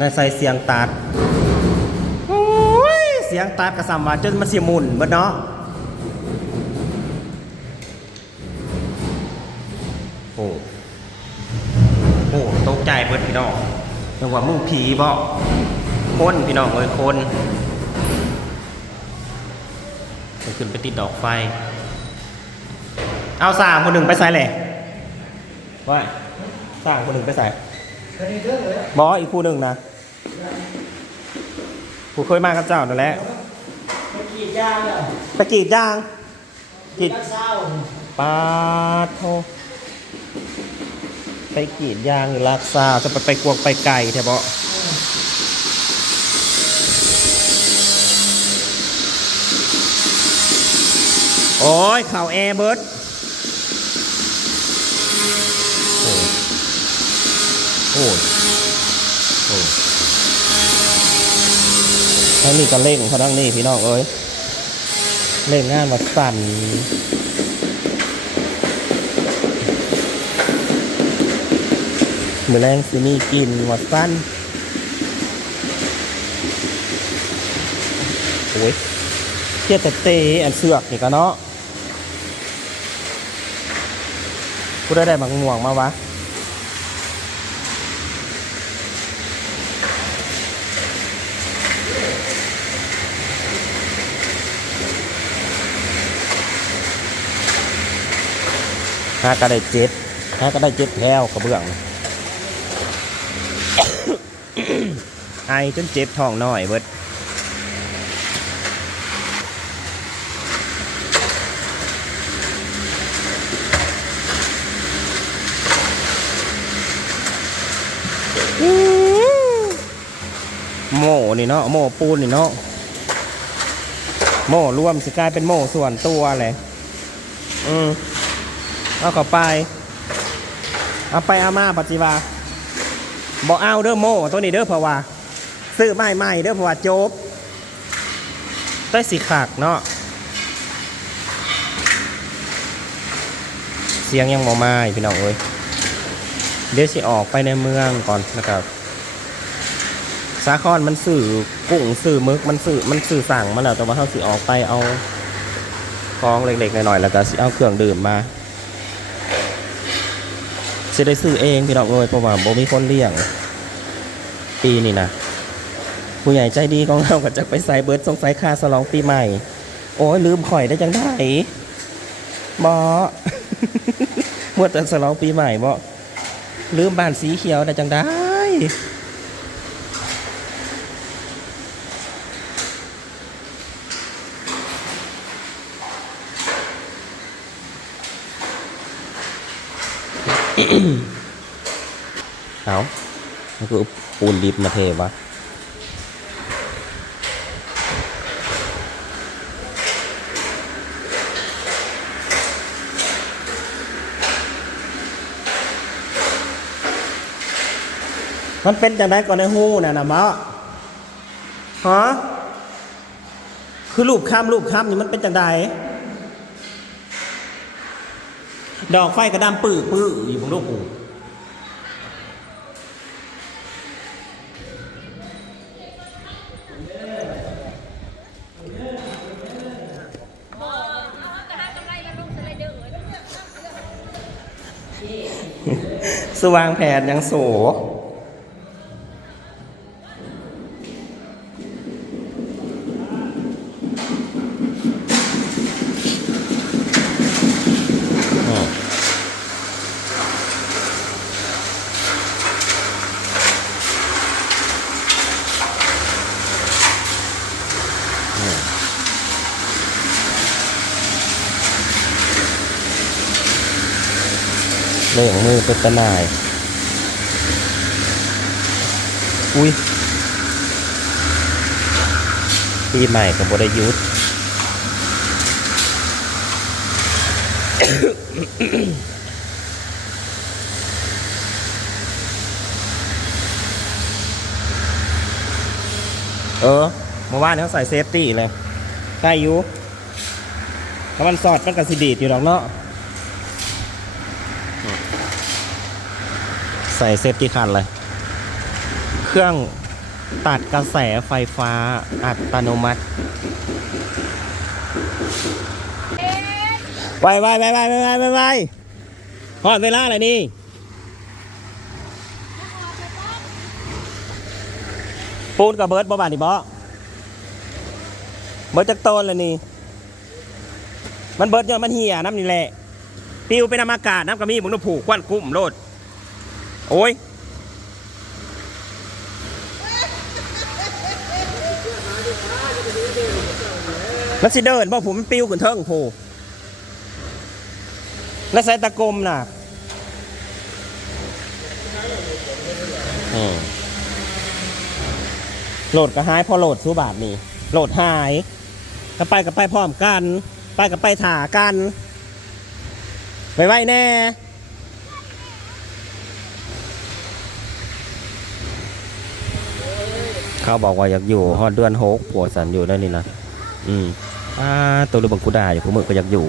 ในใส่เสียงตัดโอ้ยเสียงตัดกระสำว่าจนมันเสียหมุนเบิดเนาะโอ้โอ้ตกใจเบิดพี่น้องนึกว่ามึงผีบ่คนพี่น้องเอ้ยคนมันขึ้นไปติดดอกไฟ เอาสามคนหนึ่งไปใส่เลยว่าสามคนหนึ่งไปใส่บออีกคู่หนึ่งนะ ผู้เคยมากับเจ้านั่นแหละไปกรีดยางเหรอไปกรีดยางกรีดรักเศร้าปาดโทไปกรีดยางหรือลากซาวจะไปไปกวงไปไก่แถบอโอ้ยเข่าแอร์เบิร์ดโอ้โอ้โอ้ ทั้งนี้ก็เล่งเขาทั้งนี้พี่น้องเอ้ยเล่นงานวัดสั่นมือแรงสิมีกินวัดสั้นโอ้ยเทียแต่เตะอันเสือกนี่กันเนาะกูได้ได้บางม่วงมาวะ ห้าก็ได้เจ็ดห้าก็ได้เจ็ดแถวกระเบื้องไอจนเจ็บท้องน้อยเบิดโม่นี่เนาะโม่ปูนนี่เนาะโม่รวมสิกลายเป็นโม่ส่วนตัวเลยอืม เอาเข้าไป เอาไปเอามาปฏิวาบอกเอาเด้อโมตัวนี้เด้อเพราะว่า ซื้อใหม่ใหม่เด้อเพราะว่าจบได้สีขากเนาะเสียงยังบ่มาอีกพี่น้องเอ้ยเดี๋ยวสิออกไปในเมืองก่อนนะครับสาครมันสื่อกุ้งสื่อมึกมันสื่อมันสื่อสั่งมาแล้วแต่ว่าเขาสิออกไปเอาของเล็กๆหน่อยๆแล้วก็สิเอาเครื่องดื่มมา สิได้ซื้อเองพี่น้องเอ้ยเพราะว่าบ่มีคนเลี้ยง ปีนี่นะผู้ใหญ่ใจดีของเราก็จะไปใส่เบิร์ดสงสัยค่าสลองปีใหม่ โอ้ยลืมข่อยได้จังได้บอเมื่อแต่สลองปีใหม่บอลืมบ้านสีเขียวได้จังได้ เอามันคือปูนดิบมาเทวะมันเป็นจังไดก่อนในหูน่ะนะมะฮะคือรูปข้ามรูปข้ามนี่มันเป็นจังได ดอกไฟกระดำปื้อปื้ออยู่บนรูปปูสว่างแผนยังโส เล่งมือเป็นตะนาย อุ้ยปีใหม่กับบไดยุทธเออเมื่อวานเขาใส่เซฟตี้เลยใกล้อยุถ้ามันสอดมันกับสิดีดอยู่หรอกเนาะ ใส่เซฟตี้คันเลย เครื่องตัดกระแสไฟฟ้าอัตโนมัติไวไวไวไวไวไวไวไวพอดเวลาอะไรนี่ปูนกับเบิร์ดบ่บานนี่บ่เบิร์ดจากต้นเลยนี่ มันเบิร์ดย้อนมันเหี่ยน้ำนี่แหละ ปิวเป็นอากาศน้ำกระมีบุญผูกควันกุ้มโลด โอ้ยมันสิเดินบ่ผมปิวขึ้นเทิงโผแล้วใส่ตะกรมน่ะโหลดก็หายพอโหลดสู้บาทนี่โหลดหายก็ไปกับไปพร้อมกัน ไปกับไปถากันไว้ไว้แน่ เขาบอกว่าอยากอยู่ฮอดเดือนหกผัวสันอยู่ได้นี่นะอืมอ่าตัวรือบังกูด่าอยู่กูมือก็อยากอยู่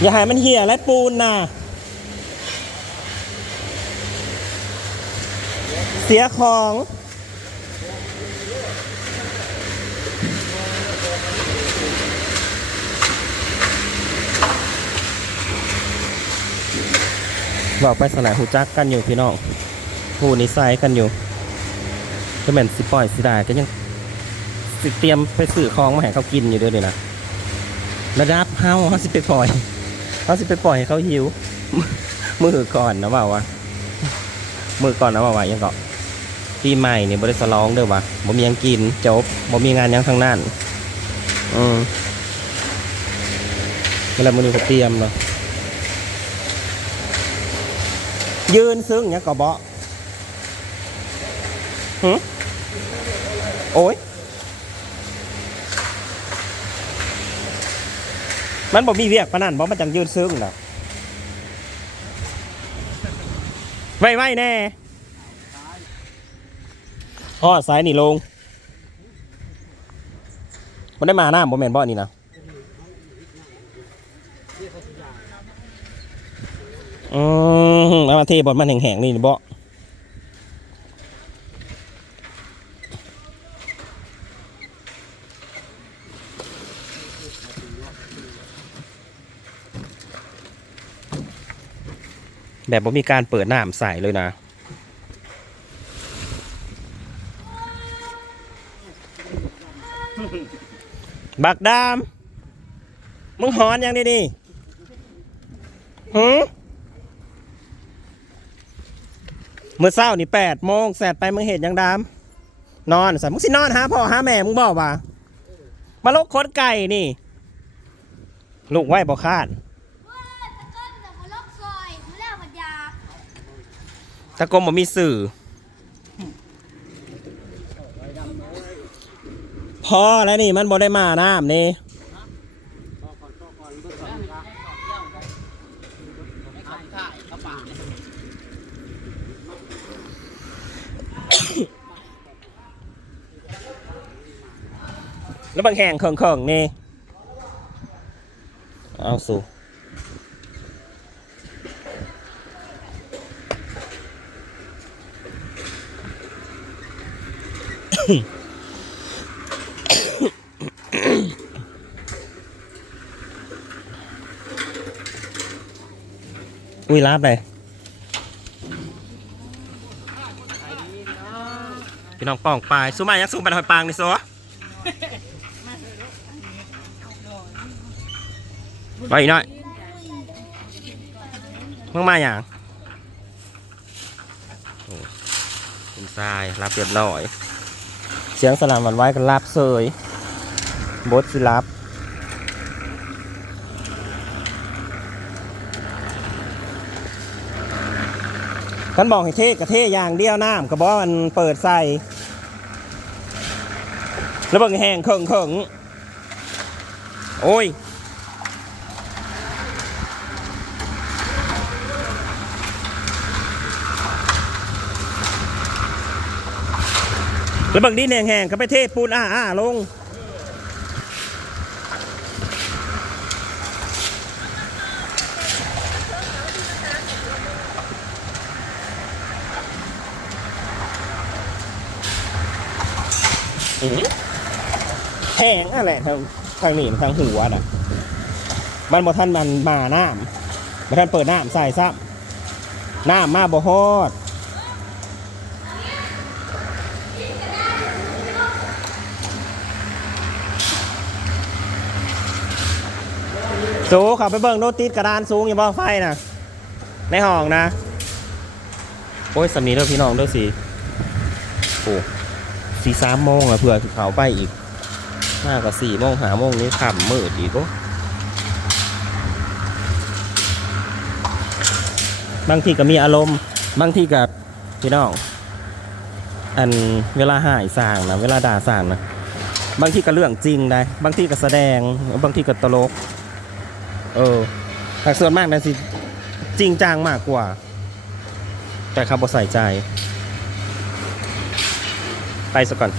อย่าให้มันเหี่ยและปูนน่ะเสียของ บอกไปสลายหูจักกันอยู่พี่น้องหูนิสัยกันอยู่ก็เหมือนสิปล่อยสิได้ก็ยังสิเตรียมไปสื่อคลองมาให้เขากินอยู่ด้วยนี่นะระดับเฮาเขาสิไปปล่อยเขาสิไปปล่อยให้เขาหิว มือก่อนนะว่าวะมือก่อนนะว่าวะยังเกาะปีใหม่เนี่ยบริสลองเด้อวะบ่มียังกินจบบ่มีงานยังทางนั้นอืมเวลามือนี้ก็เตรียมเนาะ ยืนซึ้งเนี่ยก็บอหึโอ้ยมันบอกมีเวียกปะนั่นบอมันจังยืนซึ้งนะไว้ไว้แน่พ่อสายนี่ลงมันได้มาหน้าบ่แมนบ่นี่นะ อืมเอามาเทบอลมันแห้งๆนี่บ่แบบบ่มีการเปิดน้ำใส่เลยนะบักดาม มึงหอนยังดีดีหือ เมื่อเช้านี่แปดโมงแสดไปมึงเห็นยังดามนอนสัมึงสินอนหาพ่อหาแม่มึงบอกว่า มาลกคดไก่นี่ ลูกไหวบ่คาดตะก้นแต่มาลอกซอยมาแล้วมันยาตะกรมบ่มีสื่อ พอแล้วนี่มันบ่ได้มาน้ำนี่ แล้วบางแห่งเขิงๆนี่เอาสู่อุ้ยรับเลยพี่น้องป้องปลายสู้มายังสู้มาหอยปางนี่ซัว ไปอีกหน่อยมึงมาอย่างคุณทรายรับเรียบร้อย เสียงสลามหวันไว้กันรับเสยบดสิรับท่านบอกให้เทกระเทอย่างเดียวน้ำกระบอกมันเปิดใส่แล้วเบิ่งแห้งเขิงเขิงโอ้ย แล้วบางดินแห้งๆก็ไปเทปูนอ้าอ้าลง แห้งอะไรทางทางนี้ทางหัวน่ะ มันบ่ท่านมันมาน้ำบ่ท่านเปิดน้ำใส่ซ้ำน้ำมาบ่ฮอด สูเขาไปเบิ่งโนติดกระดานสูงอย่าบ่ไฟนะในห้องนะ โอ้ยสำนีเด้อพี่น้องเด้อสิโอ้สี่สามโมงแล้วเผื่อเขาไปอีกมากกว่าสี่โมงหาโมงนี้ค่ำมืดอีกโอ้บางทีก็มีอารมณ์ บางทีกับพี่น้อง อันเวลาหายสางนะ เวลาด่าสางนะ บางทีก็เรื่องจริงได้ บางทีก็แสดง บางทีก็ตลก เออแต่ส่วนมากนะสิจริงจังมากกว่า แต่เขาบอใส่ใจ ไปซะก่อน